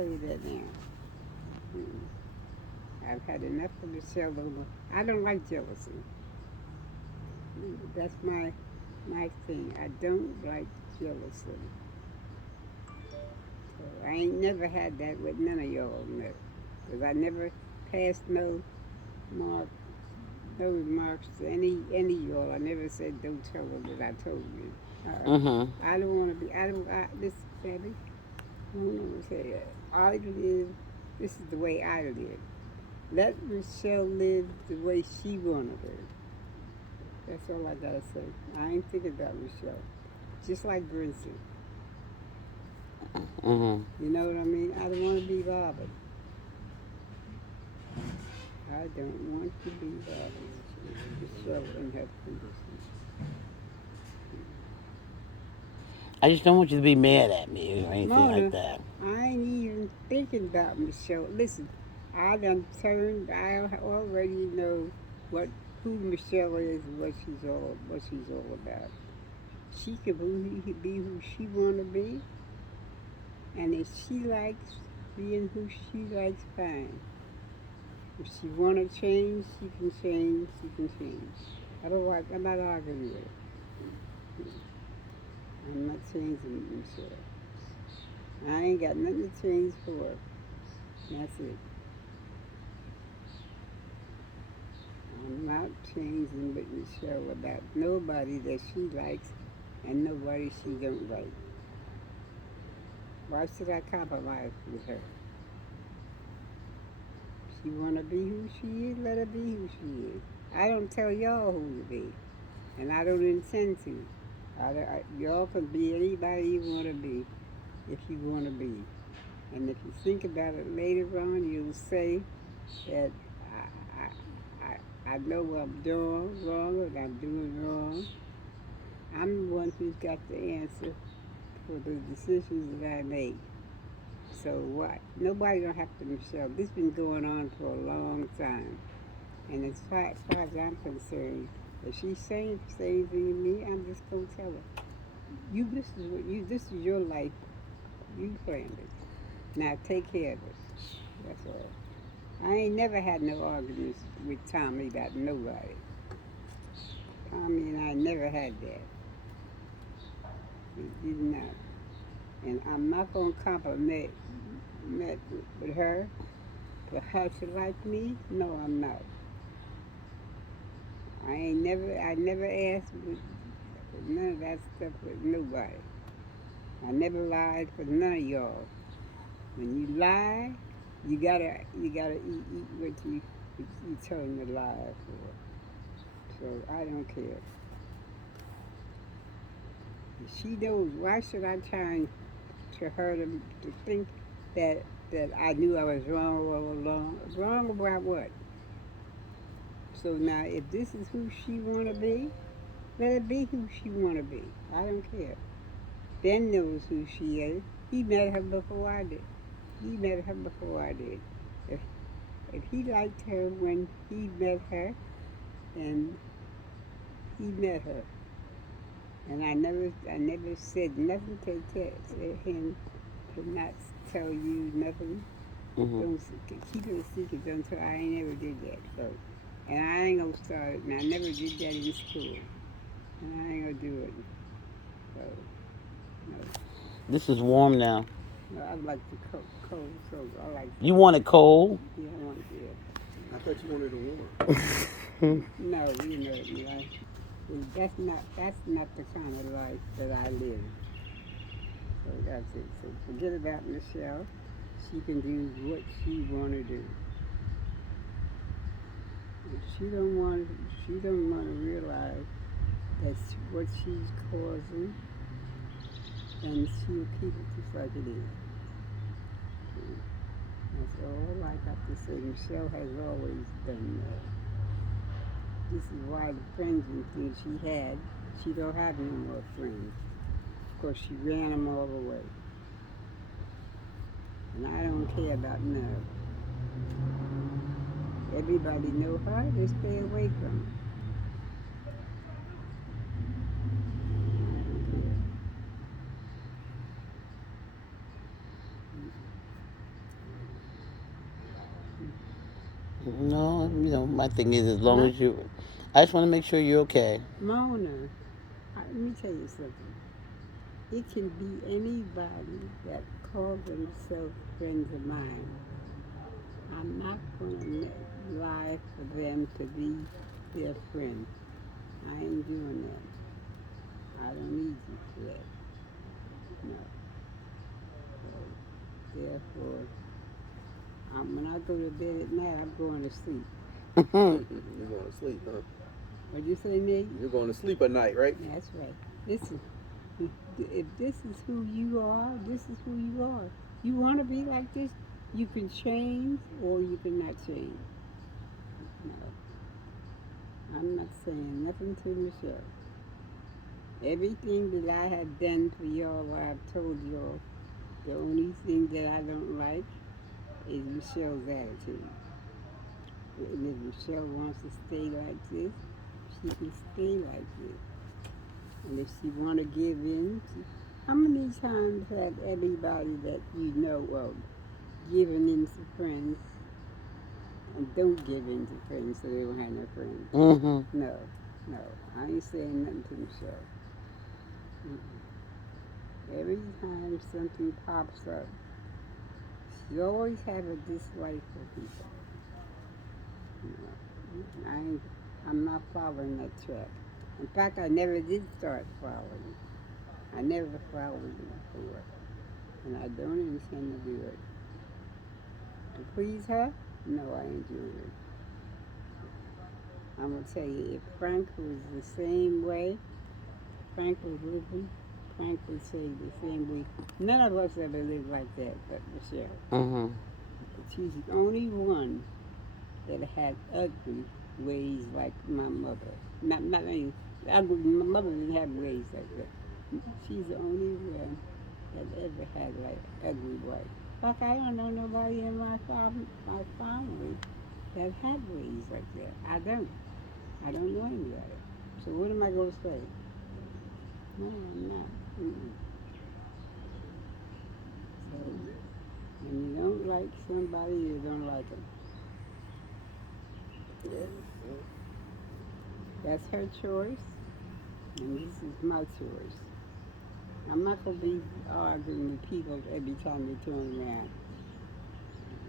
tell you that now. Mm. I've had enough of Michelle over. I don't like jealousy. That's my thing. I don't like jealousy. So I ain't never had that with none of y'all, no. Because I never passed mark, no remarks to any of y'all. I never said don't tell her that I told you. Mm-hmm. I don't want to be. This baby. I don't know what to say. I live. This is the way I live. Let Michelle live the way she wanna live. That's all I gotta say. I ain't thinking about Michelle. Just like Brinson. Mm-hmm. You know what I mean? I don't want to be bothered. I don't want to be bothered. Michelle in her condition. I just don't want you to be mad at me or anything like Mona, that. I ain't even thinking about Michelle. Listen, I done turned. I already know what who Michelle is and what she's all about. She can be who she wanna be, and if she likes being who she likes, fine. If she wanna change, she can change. She can change. Otherwise, I'm not arguing with her. I'm not changing Michelle. I ain't got nothing to change for her. That's it. I'm not changing with Michelle about nobody that she likes and nobody she don't like. Why should I compromise with her? She wanna be who she is, let her be who she is. I don't tell y'all who to be, and I don't intend to. Y'all can be anybody you wanna be if you wanna be. And if you think about it later on, you'll say that I know I'm doing wrong and I'm doing wrong. I'm the one who's got the answer for the decisions that I make. So what? Nobody don't have to, Michelle. This has been going on for a long time. And as far as I'm concerned, if she's saying things to me, I'm just gonna tell her. This is your life. You planned it. Now take care of it. That's all. I ain't never had no arguments with Tommy about nobody. Tommy and I never had that. We did not. And I'm not gonna compliment with her for her to like me. No, I'm not. I never asked with none of that stuff with nobody. I never lied for none of y'all. When you lie, you gotta eat what you telling the lie for. So I don't care. She knows. Why should I turn to her to think that I knew I was wrong all along? Wrong about what? So now, if this is who she wanna be, let her be who she wanna be. I don't care. Ben knows who she is. He met her before I did. He met her before I did. If if he liked her when he met her, then he met her. And I never said nothing to him to not tell you nothing. Mm-hmm. Don't keep it a secret until I ain't never did that. So, and I ain't gonna start it. And I never did that in school, and I ain't gonna do it. So, no, This is warm now. no, I like the cold. So I like You want it cold? yeah, I want yeah. I thought you wanted a war. No, you know me. That's not the kind of life that I live. So that's it. So forget about Michelle. She can do what she wanna do. If she don't want to realize that's what she's causing, then she'll keep it just like it is. That's all I got to say. Michelle has always done that. This is why the friends and things she had, she don't have any more friends. Of course, she ran them all away. And I don't care about none of them. Everybody know her, they stay away from her. I don't care. No, my thing is as long Huh? as you. I just want to make sure you're okay. Mona, let me tell you something. It can be anybody that calls themselves friends of mine. I'm not going to lie for them to be their friend. I ain't doing that. I don't need you for that. No. So, therefore, when I go to bed at night, I'm going to sleep. You're going to sleep, huh? What'd you say, Nick? You're going to sleep at night, right? That's right. Listen, if this is who you are, this is who you are. You want to be like this, you can change or you cannot change. No, I'm not saying nothing to Michelle. Everything that I have done for y'all, I've told y'all, the only thing that I don't like is Michelle's attitude. And if Michelle wants to stay like this, she can stay like this. And if she want to give in, how many times have everybody that you know of given in to friends and don't give in to friends so they don't have no friends? Mm-hmm. No, no, I ain't saying nothing to Michelle. Every time something pops up, she always have a dislike for people. I'm not following that track. In fact, I never did start following. I never followed it before, and I don't intend to do it. To please her? No, I ain't doing it. I'm gonna tell you, if Frank was the same way, Frank was living, Frank would say the same way. None of us ever lived like that, but Michelle. Mm-hmm. She's the only one that had ugly ways like my mother. Not only ugly, my mother didn't have ways like that. She's the only one that ever had like ugly ways. Like I don't know nobody in my family that had ways like that. I don't. I don't know anybody. So what am I going to say? No, I'm not. Mm-mm. So when you don't like somebody, you don't like them. Yeah. That's her choice, and this is my choice. I'm not going to be arguing with people every time they turn around.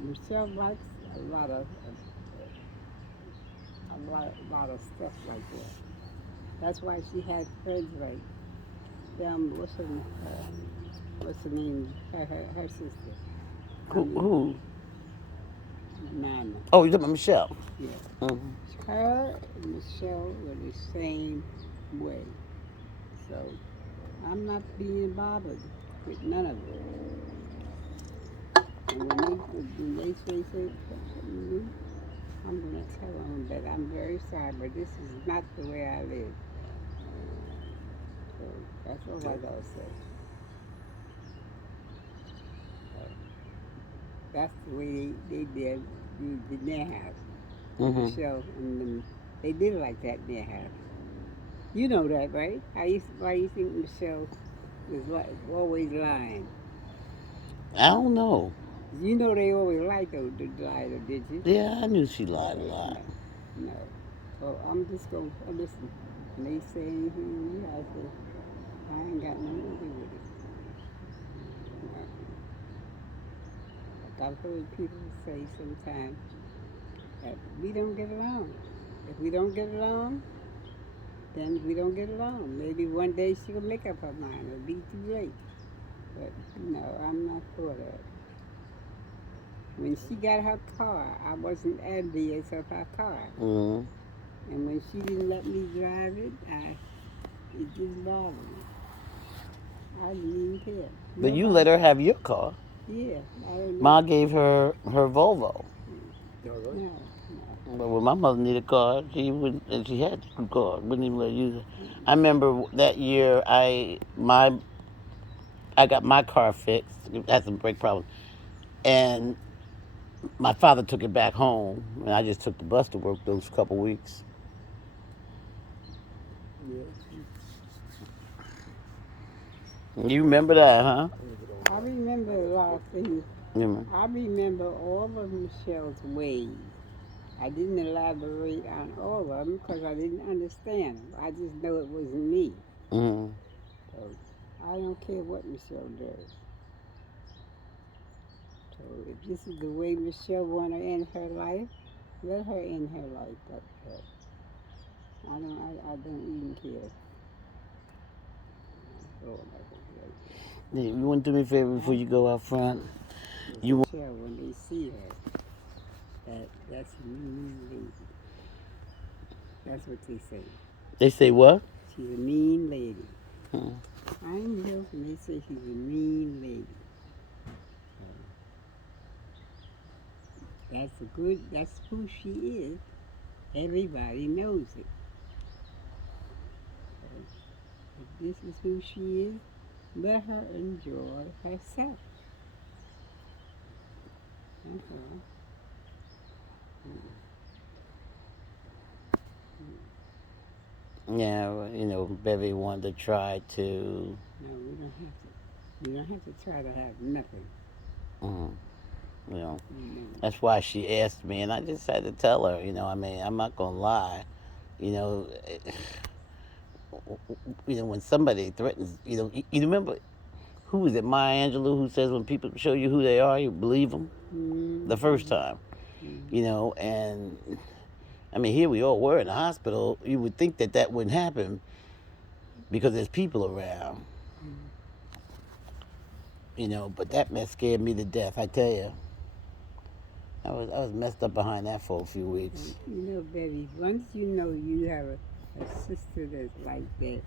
Michelle likes a lot of stuff like that. That's why she has friends like what's her name? Her sister. I mean, Who? Nana. Oh, you're talking about Michelle. Yeah. Mm-hmm. Her and Michelle were the same way. So I'm not being bothered with none of it. And when they say something to me, I'm going to tell them that I'm very sorry, but this is not the way I live. So that's all I got to say. That's the way they did in their house. Mm-hmm. Michelle and them, they did like that in their house. You know that, right? Why you think Michelle was always lying? I don't know. You know they always lied though, to lie, though, did you? Yeah, I knew she lied a No, lot. no. So I'm just going to listen. When they say anything to me, I say, I ain't got nothing to do with it. No. Like I've heard people say sometimes that we don't get along. If we don't get along, then we don't get along. Maybe one day she'll make up her mind. It'll be too late. But no, I'm not for that. When she got her car, I wasn't envious of her car. Mm-hmm. And when she didn't let me drive it, it didn't bother me. I didn't even care. But you Nobody. let her have your car. Yeah, I don't know. Ma gave her Volvo. All right. No, But when my mother needed a car, she would, and she had a car, wouldn't even let her use it. no. I remember that year I got my car fixed. It had some brake problems, and my father took it back home, and I just took the bus to work those couple weeks. Yeah. You remember that, huh? I remember a lot of things. You remember? I remember all of Michelle's ways. I didn't elaborate on all of them because I didn't understand them. I just know it wasn't me. Mm. So I don't care what Michelle does. So if this is the way Michelle want to end her life, let her end her life. But I don't even care. Oh, my God. You want to do me a favor before you go out front? You want- Michelle, when they see her, that's a mean lady. That's what they say. They say what? She's a mean lady. Hmm. I ain't joking. They say she's a mean lady. That's who she is. Everybody knows it. If this is who she is, let her enjoy herself. That's all. Yeah, well, Bevy wanted to try to. No, we don't have to. We don't have to try to have nothing. Mm, you know, No. that's why she asked me, and I just had to tell her. I'm not gonna lie. You know, when somebody threatens, you remember who was it? Maya Angelou, who says when people show you who they are, you believe them the first time. And I mean, here we all were in the hospital. You would think that wouldn't happen because there's people around. But that mess scared me to death. I tell you, I was messed up behind that for a few weeks. Betty, once you know you have a sister that's like that,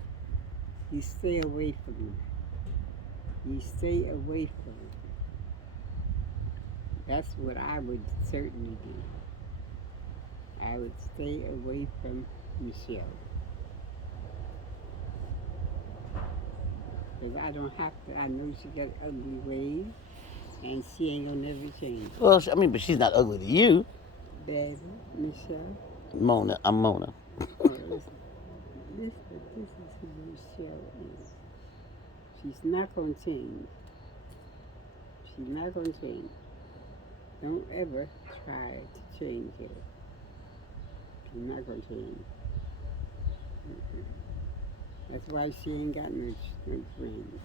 you stay away from her. You stay away from her. That's what I would certainly do. I would stay away from Michelle. Because I don't have to. I know she got ugly ways, and she ain't gonna never change. Well, but she's not ugly to you. Baby, Michelle. Mona, I'm Mona. Oh, listen. This is who Michelle is. She's not gonna change. She's not gonna change. Don't ever try to change her. She's not gonna change. Mm-mm. That's why she ain't got no friends.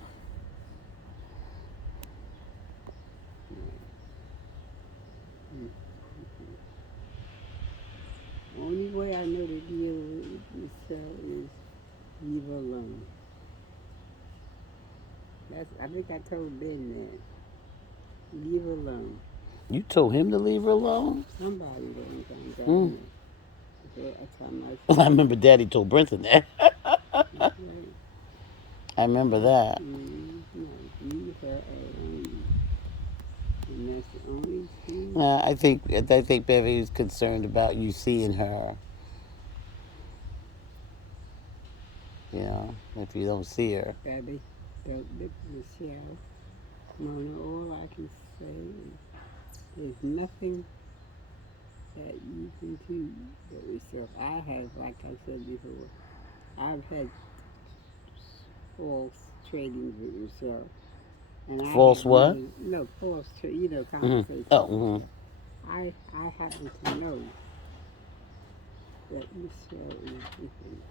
Only way I know to deal with Michelle is leave her alone. I think I told Ben that. Leave her alone. You told him to leave her alone? Somebody wasn't going to Mm. I remember Daddy told Brenton that. I remember that. Leave her alone. And that's the only thing. I think Bevy was concerned about you seeing her. If you don't see her. Baby, Michelle, Mona, all I can say is there's nothing that you can do but yourself. I have, like I said before, I've had false trainings with Michelle. And False what? No, false, conversations. Mm-hmm. Oh, mm-hmm. I happen to know that Michelle is different.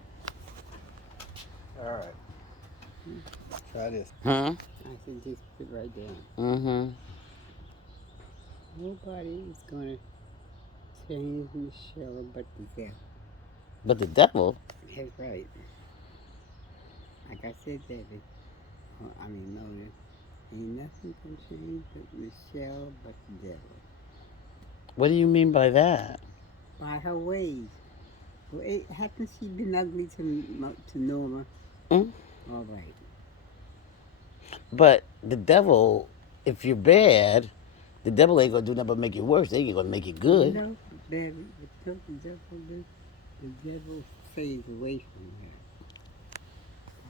All right. Try this. Huh? I said just put it right down. Mm-hmm. Nobody is going to change Michelle but the devil. But the devil? That's right. Like I said, David, Mona, ain't nothing can change but Michelle but the devil. What do you mean by that? By her ways. Well, hasn't she been ugly to Norma? Mm? All right. But the devil, if you're bad, the devil ain't gonna do nothing but make it worse. They ain't gonna make it good. No, baby, the devil stays away from her.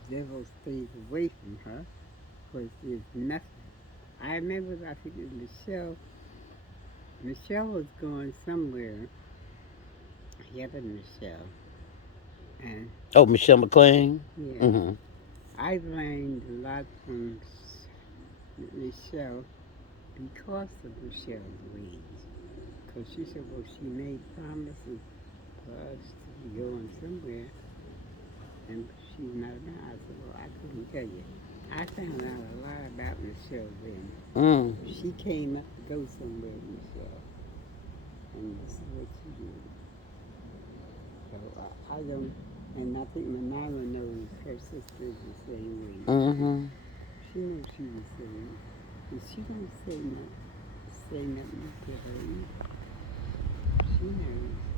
The devil stays away from her because there's nothing. I remember, I think it was Michelle. Michelle was going somewhere. The other Michelle. And Oh, Michelle McLean? yeah, Mm-hmm. I've learned a lot from Michelle because of Michelle's ways. Because she said, well, she made promises for us to be going somewhere, and she's not now. I said, well, I couldn't tell you. I found out a lot about Michelle then. Mm. She came up to go somewhere, Michelle, and this is what she did. So I don't, and I think Manila knows her sister's the same way. Mm-hmm. She knows she was saying, but she don't say nothing to her either. She knows.